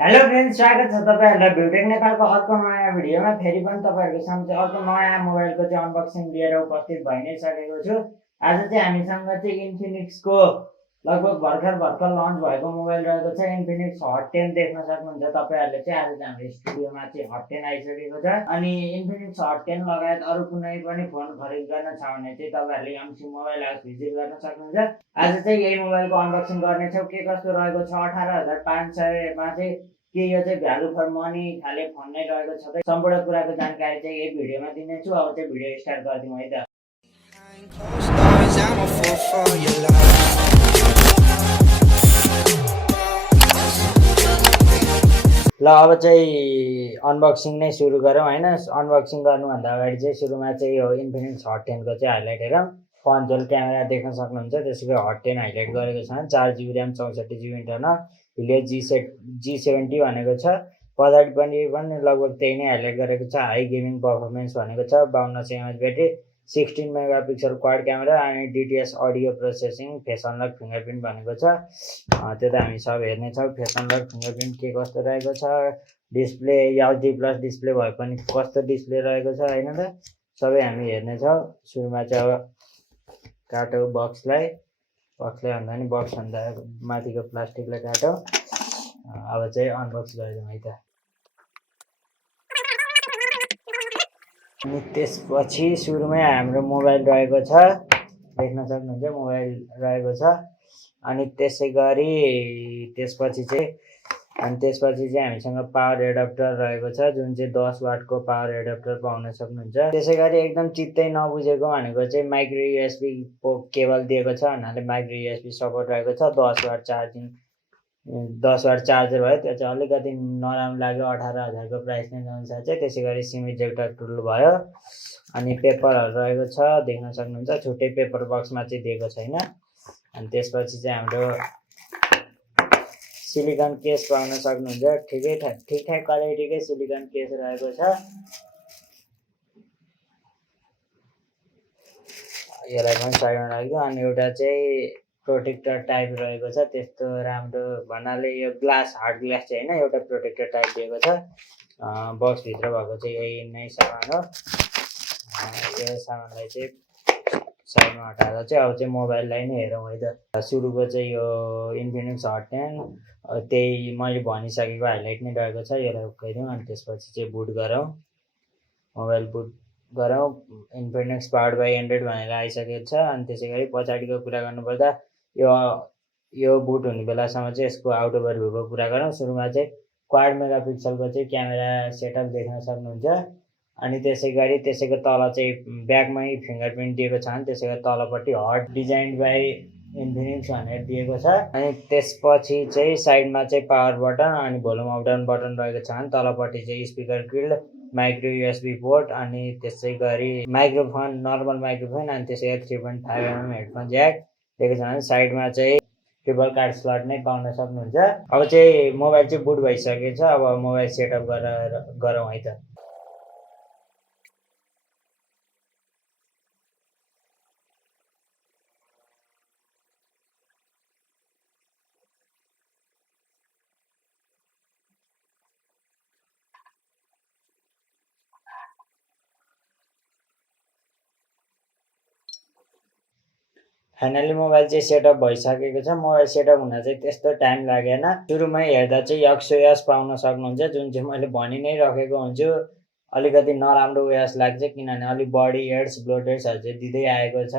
Hello friends, स्वागत छ तपाईहरुलाई viewtech नेपालको अर्को नयाँ भिडियोमा। फेरि पनि तपाईहरुको सामु अर्को नयाँ मोबाइलको अनबक्सिङ लिएर उपस्थित भइ नै सकेको छु। आज चाहिँ हामीसँग चाहिँ Infinix को लगभग भर्खर लन्च भएको मोबाइल रहेको छ। Infinix Hot 10 देख्न सक्नुहुन्छ तपाईहरुले चाहिँ। आज चाहिँ हाम्रो स्टुडियोमा चाहिँ Hot 10 आइसकेको छ अनि Infinix Hot 10 लगायत अरु कुनै पनि फोन खरिद गर्न छ भने चाहिँ तपाईहरुले MC मोबाइल हाउस भिजिट गर्न सक्नुहुन्छ। आज चाहिँ यही मोबाइलको अनबक्सिङ गर्ने छौं। के कस्तो रहेको छ 18500 मा चाहिँ के यो चाहिँ भ्यालु फर मनी खाले फोन नै रहेको छ। सम्पूर्ण कुराको जानकारी चाहिँ यही भिडियोमा दिनेछु। अब चाहिँ भिडियो स्टार्ट गर्दियौँ है त। ल अब चाहिँ अनबक्सिङ नै सुरु गरौँ हैन। अनबक्सिङ गर्नुभन्दा अगाडि चाहिँ सुरुमा चाहिँ यो Infinix Hot 10 को चाहिँ हाइलाइट हेरौँ। फ्रन्ट जेल क्यामेरा देख्न सक्नुहुन्छ। त्यसैले Hot 10 हाइलाइट गरेको छ। 4GB RAM 64GB internal helio G70 भनेको छ। पछाडि पनि लगभग त्यही नै हाइलाइट गरेको छ। हाई गेमिङ परफर्मेन्स भनेको छ। 5200 mAh battery, 16 megapixel quad camera अनि DTS audio processing, face unlock fingerprint भनेको छ। त्यो त हामी सब हेर्ने छौँ। फेस अनलक फिङ्गरप्रिन्ट के कस्तो रहेको छ, डिस्प्ले HD+ डिस्प्ले भए पनि कस्तो डिस्प्ले रहेको छ हैन त, सबै हामी हेर्ने छौँ। सुरुमा चाहिँ अब काटौ बक्सलाई भन्दा नि बक्स भन्दा माथिको प्लास्टिकलाई काटौ। अब चाहिँ अनबक्स गरिदिउँ है त। अनि त्यसपछि सुरुमै हाम्रो मोबाइल रहेको छ। देख्न सक्नुहुन्छ मोबाइल रहेको छ। अनि त्यसैगरी त्यसपछि चाहिँ हामीसँग पावर एडाप्टर रहेको छ, जुन चाहिँ 10 वाटको पावर एडाप्टर पाउन सक्नुहुन्छ। त्यसैगरी एकदम चित्तै नबुझेको भनेको चाहिँ माइक्रो USB केबल दिएको छ भन्नाले माइक्रो USB सपोर्ट रहेको छ। 10 वाट चार्जिङ 10 वाट चार्जर भयो। त्यो चाहिँ अलिकति नराम्रो लाग्यो 18000 को प्राइस नै अनुसार चाहिँ। त्यसैगरी सिम इजेक्टर टुल भयो। अनि पेपरहरु रहेको छ, देख्न सक्नुहुन्छ। छुट्टै पेपर बक्समा चाहिँ दिएको छैन। अनि त्यसपछि चाहिँ हाम्रो सिलिकन केस पाउन सक्नुहुन्छ। ठिकठाक क्वालिटीकै सिलिकन केस रहेको छ। यसलाई पनि साइडमा राख्दिउँ। अनि एउटा चाहिँ प्रोटेक्टर टाइप रहेको छ। त्यस्तो राम्रो भन्नाले यो ग्लास हार्ड ग्लास चाहिँ हैन, एउटा प्रोटेक्टर टाइप दिएको छ। बक्स भित्र भएको चाहिँ यही नै सामान हो। यो सामानलाई चाहिँ साइडमा हटाएर चाहिँ अब चाहिँ मोबाइललाई नै हेरौँ है त। सुरुको चाहिँ यो Infinix Hot 10 त्यही मैले भनिसकेको हाइलाइट नै रहेको छ। यसलाई उक्काइदिउँ। अनि त्यसपछि चाहिँ बुट गरौँ, मोबाइल बुट गरौँ। Infinix पावर्ड बाइ एन्ड्रोइड भनेर आइसकेको छ। अनि त्यसैगरी पछाडिको कुरा गर्नुपर्दा यो बुट हुने बेलासम्म चाहिँ यसको आउट ओभर भ्यूको कुरा गरौँ। सुरुमा चाहिँ क्वाड मेगापिक्सलको चाहिँ क्यामेरा सेटअप देख्न सक्नुहुन्छ। अनि त्यसैगरी त्यसैको तल चाहिँ ब्याकमै फिङ्गरप्रिन्ट दिएको छ। अनि त्यसैको तलपट्टि हट डिजाइन बाइ Infinix भनेर दिएको छ। अनि त्यसपछि चाहिँ साइडमा चाहिँ पावर बटन अनि भोल्युम अप डाउन बटन रहेको छ। अनि तलपट्टि चाहिँ speaker grill, micro USB port अनि त्यसैगरी माइक्रोफोन, नर्मल माइक्रोफोन अनि त्यसैगरी 3.5mm हेडफोन ज्याक दिएको छ। भने साइडमा चाहिँ ट्रिपल कार्ड स्लट नै पाउन सक्नुहुन्छ। अब चाहिँ मोबाइल चाहिँ बुट भइसकेको छ। अब मोबाइल सेटअप गरौँ है त। फाइनली मोबाइल चाहिँ सेटअप भइसकेको छ। मोबाइल सेटअप हुन चाहिँ त्यस्तो टाइम लागेन। सुरुमै हेर्दा चाहिँ XOS पाउन सक्नुहुन्छ, जुन चाहिँ मैले भनि नै राखेको हुन्छु। अलिकति नराम्रो ओएस लाग्छ, किनभने अलिक बढी एड्स ब्लोटर्सहरु चाहिँ दिँदै आएको छ।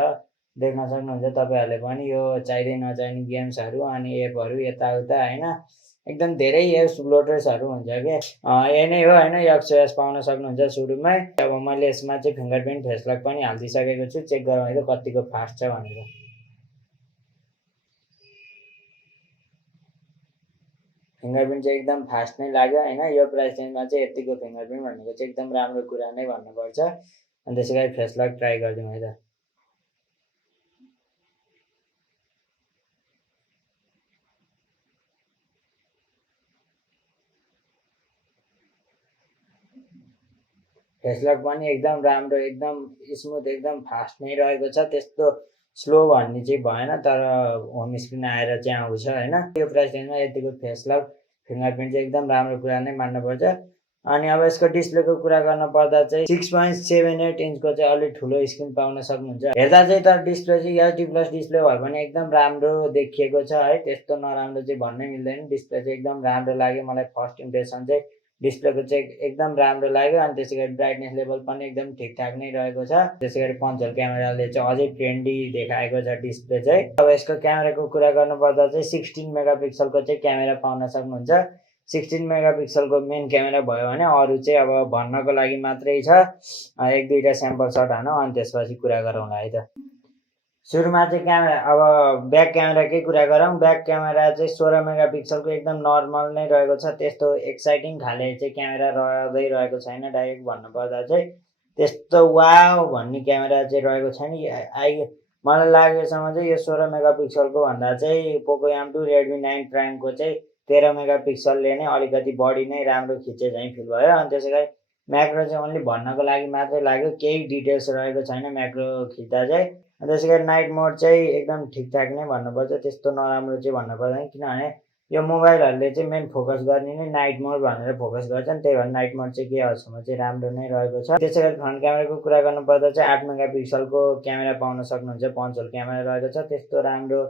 देख्न सक्नुहुन्छ तपाईहरुले पनि। यो चाहिँदै नचाहिने गेम्सहरु अनि एपहरु यताउता हैन, एकदम धेरै एप्स ब्लोटर्सहरु हुन्छ के। यही नै हो हैन। XOS पाउन सक्नुहुन्छ सुरुमै। अब मैले यसमा चाहिँ फिङ्गरप्रिन्ट फेस लक पनि हालिदिइसकेको छु। चेक गरौँ है त कतिको फास्ट छ भनेर। फिङ्गरप्रिन्ट चाहिँ एकदम फास्ट नै लाग्यो हैन। यो प्राइस रेन्जमा चाहिँ यतिको फिङ्गरप्रिन्ट भनेको चाहिँ एकदम राम्रो कुरा नै भन्नुपर्छ। अनि त्यसैगरी फेस लक ट्राई गरिदिउँ है त। फेस लक पनि एकदम राम्रो, एकदम स्मुथ, एकदम फास्ट नै रहेको छ। त्यस्तो स्लो भन्ने चाहिँ भएन, तर होम स्क्रिन आएर चाहिँ आउँछ हैन। यो प्राइस रेन्जमा यतिको फेस लक फिङ्गरप्रिन्ट चाहिँ एकदम राम्रो कुरा नै मान्नुपर्छ। अनि अब यसको डिस्प्लेको कुरा गर्न पर्दा चाहिँ 6.78 इन्चको चाहिँ अलि ठुलो स्क्रिन पाउन सक्नुहुन्छ। हेर्दा चाहिँ तर डिस्प्ले चाहिँ एचडी प्लस डिस्प्ले भए पनि एकदम राम्रो देखिएको छ है, त्यस्तो नराम्रो चाहिँ भन्नै मिल्दैन। डिस्प्ले चाहिँ एकदम राम्रो लाग्यो मलाई। फर्स्ट इम्प्रेसन चाहिँ डिस्प्लेको चाहिँ एकदम राम्रो लाग्यो। अनि त्यसै गरी ब्राइटनेस लेभल पनि एकदम ठिकठाक नै रहेको छ। त्यसै गरी पञ्चहल क्यामेराले चाहिँ अझै ट्रेन्डी देखाएको छ डिस्प्ले चाहिँ। अब यसको क्यामेराको कुरा गर्नुपर्दा चाहिँ 16 मेगापिक्सलको चाहिँ क्यामेरा पाउन सक्नुहुन्छ। 16 मेगापिक्सलको मेन क्यामेरा भयो भने अरू चाहिँ अब भन्नको लागि मात्रै छ। एक दुईवटा स्याम्पल सट हानौँ अनि त्यसपछि कुरा गरौँला है त। सुरुमा चाहिँ क्यामेरा, अब ब्याक क्यामेराकै कुरा गरौँ। ब्याक क्यामेरा चाहिँ 16 मेगापिक्सलको एकदम नर्मल नै रहेको छ। त्यस्तो एक्साइटिङ खाले चाहिँ क्यामेरा रहँदै रहेको छैन। डाइरेक्ट भन्नुपर्दा चाहिँ त्यस्तो वाउ भन्ने क्यामेरा चाहिँ रहेको छैन। मलाई लागेसम्म चाहिँ यो 16 मेगापिक्सलको भन्दा चाहिँ पोको M2 रेडमी 9 प्राइमको चाहिँ 13 मेगापिक्सलले नै अलिकति बढी नै राम्रो खिचे चाहिँ फिल भयो। अनि त्यसै गरी म्याक्रो चाहिँ ओन्ली भन्नको लागि मात्रै लाग्यो, केही डिटेल्स रहेको छैन म्याक्रो खिच्दा चाहिँ। त्यसै गरी नाइट मोड चाहिँ एकदम ठिकठाक नै भन्नुपर्छ, त्यस्तो नराम्रो चाहिँ भन्नु पर्दैन। किनभने यो मोबाइलहरूले चाहिँ मेन फोकस गर्ने नै नाइट मोड भनेर फोकस गर्छन्, त्यही भएर नाइट मोड चाहिँ केही हदसम्म चाहिँ राम्रो नै रहेको छ। त्यसै गरी फ्रन्ट क्यामेराको कुरा गर्नुपर्दा चाहिँ 8 मेगापिक्सलको क्यामेरा पाउन सक्नुहुन्छ। पञ्चहल क्यामेरा रहेको छ, त्यस्तो राम्रो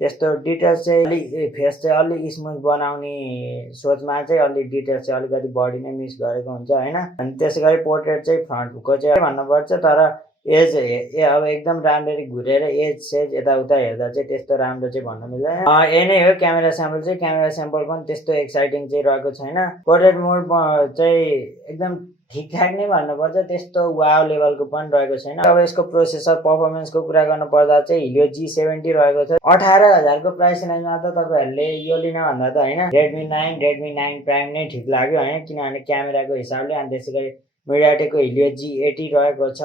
त्यस्तो डिटेल्स चाहिँ अलि फेस चाहिँ अलि स्मुथ बनाउने सोचमा चाहिँ अलि डिटेल्स चाहिँ अलिकति बढी नै मिस गरेको हुन्छ होइन। अनि त्यसै गरी पोर्ट्रेट चाहिँ फ्रन्टको चाहिँ भन्नुपर्छ, तर एज अब एकदम राम्ररी घुरेर एज सेज यताउता हेर्दा चाहिँ त्यस्तो राम्रो चाहिँ भन्नु मिल्दैन। यही नै हो क्यामेरा स्याम्पल चाहिँ। क्यामेरा स्याम्पल पनि त्यस्तो एक्साइटिङ चाहिँ रहेको छैन। पोर्ट्रेट मोड चाहिँ एकदम ठिकठाक नै भन्नुपर्छ, त्यस्तो वाउ लेभलको पनि रहेको छैन। अब यसको प्रोसेसर पर्फर्मेन्सको कुरा गर्नु पर्दा चाहिँ हिलियो G70 रहेको छ। 18,000को प्राइस रेन्जमा त तपाईँहरूले यो लिन भन्दा त होइन रेडमी 9 प्राइम नै ठिक लाग्यो होइन, किनभने क्यामेराको हिसाबले। अनि त्यसै गरी मिडियाटेकको हिलियो G80 रहेको छ।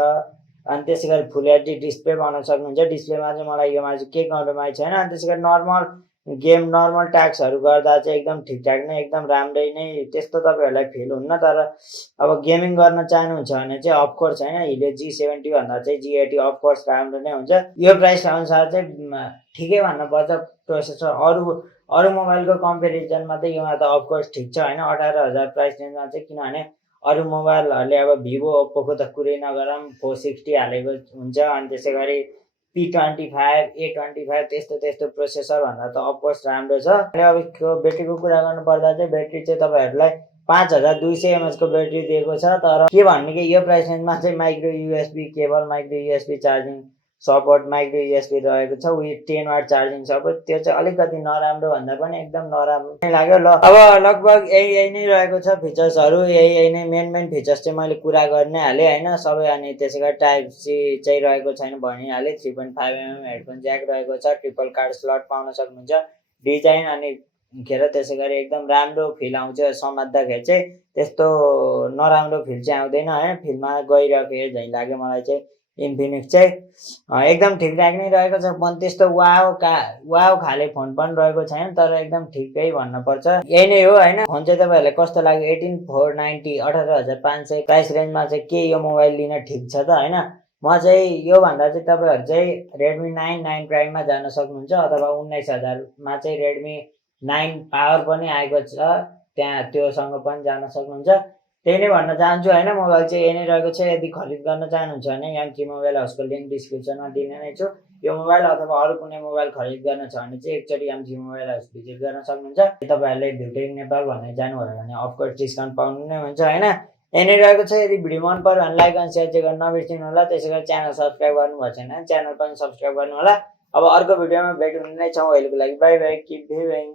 अनि त्यसै गरी फुल एचडी डिस्प्ले पाउन सक्नुहुन्छ। डिस्प्लेमा चाहिँ मलाई योमा चाहिँ केही कम्प्रोमाइज छैन। अनि त्यसै गरी नर्मल गेम नर्मल टास्कहरू गर्दा चाहिँ एकदम ठिकठाक नै एकदम राम्रै नै त्यस्तो तपाईँहरूलाई फिल हुन्न। तर अब गेमिङ गर्न चाहनुहुन्छ भने चाहिँ अफकोर्स होइन हिलियो G70 भन्दा चाहिँ G80 अफकोर्स राम्रो नै हुन्छ। यो प्राइस अनुसार चाहिँ ठिकै भन्नुपर्छ प्रोसेसर। अरू मोबाइलको कम्पेरिजनमा चाहिँ योमा त अफकोर्स ठिक छ होइन 18,000 प्राइस रेन्जमा चाहिँ। किनभने अरू मोबाइलहरूले अब भिभो ओप्पोको त कुरै नगरौँ 460 हालेको हुन्छ। अनि त्यसै गरी P25 A25 त्यस्तो प्रोसेसर भन्दा त अफकोर्स राम्रो छ। अब ब्याट्रीको कुरा गर्नु पर्दा चाहिँ ब्याट्री चाहिँ तपाईँहरूलाई 5200 mAh को ब्याट्री दिएको छ। तर के भन्ने कि यो प्राइस रेन्जमा चाहिँ micro USB cable, micro USB charging support, micro USB रहेको छ विथ 10 वाट चार्जिङ सपोर्ट। त्यो चाहिँ अलिकति नराम्रो भन्दा पनि एकदम नराम्रो नै लाग्यो। ल अब लगभग यही नै रहेको छ फिचर्सहरू। यही नै मेन फिचर्स चाहिँ मैले कुरा गर्नै हालेँ होइन सबै। अनि त्यसै गरी टाइप सी चाहिँ रहेको छैन भनिहालेँ। 3.5mm हेडफोन ज्याक रहेको छ। ट्रिपल कार्ड स्लट पाउन सक्नुहुन्छ। डिजाइन अनि त्यसै गरी एकदम राम्रो फिल आउँछ समात्दाखेरि चाहिँ, त्यस्तो नराम्रो फिल चाहिँ आउँदैन होइन। फिलमा गइरहेको झैँ लाग्यो मलाई चाहिँ इन्फिनिक्स चाहिँ। एकदम ठिकठाक नै रहेको छ फोन, त्यस्तो वाउ खाले फोन पनि रहेको छैन, तर एकदम ठिकै भन्नुपर्छ। यही नै हो होइन। फोन चाहिँ तपाईँहरूलाई कस्तो लाग्यो? 18,490 18,500 प्राइस रेन्जमा चाहिँ के यो मोबाइल लिन ठिक छ त होइन? म चाहिँ यो भन्दा चाहिँ तपाईँहरू चाहिँ रेडमी 9 प्राइममा जान सक्नुहुन्छ, अथवा 19,000मा चाहिँ रेडमी 9 पावर पनि आएको छ त्यहाँ, त्योसँग पनि जान सक्नुहुन्छ। त्यही नै भन्न चाहन्छु होइन। मोबाइल चाहिँ यही नै रहेको छ। यदि खरिद गर्न चाहनुहुन्छ भने M3 मोबाइल हाउसको लिङ्क डिस्क्रिप्सनमा दिने नै छु। यो मोबाइल अथवा अरू कुनै मोबाइल खरिद गर्न छ भने चाहिँ एकचोटि M3 मोबाइल हाउस भिजिट गर्न सक्नुहुन्छ। तपाईँहरूले भ्युटेक नेपाल भनेर जानुभयो भने अफकोर्स डिस्काउन्ट पाउनु नै हुन्छ होइन। यही नै रहेको छ। यदि भिडियो मन पर्यो भने लाइक अनि सेयर चाहिँ गर्न नबिर्सिनु होला। त्यसै गरी च्यानल सब्सक्राइब गर्नुभएको छैन भने च्यानल पनि सब्सक्राइब गर्नु होला। अब अर्को भिडियोमा भेट हुने नै छौँ। अहिलेको लागि बाई बाई, किप भ्युइङ।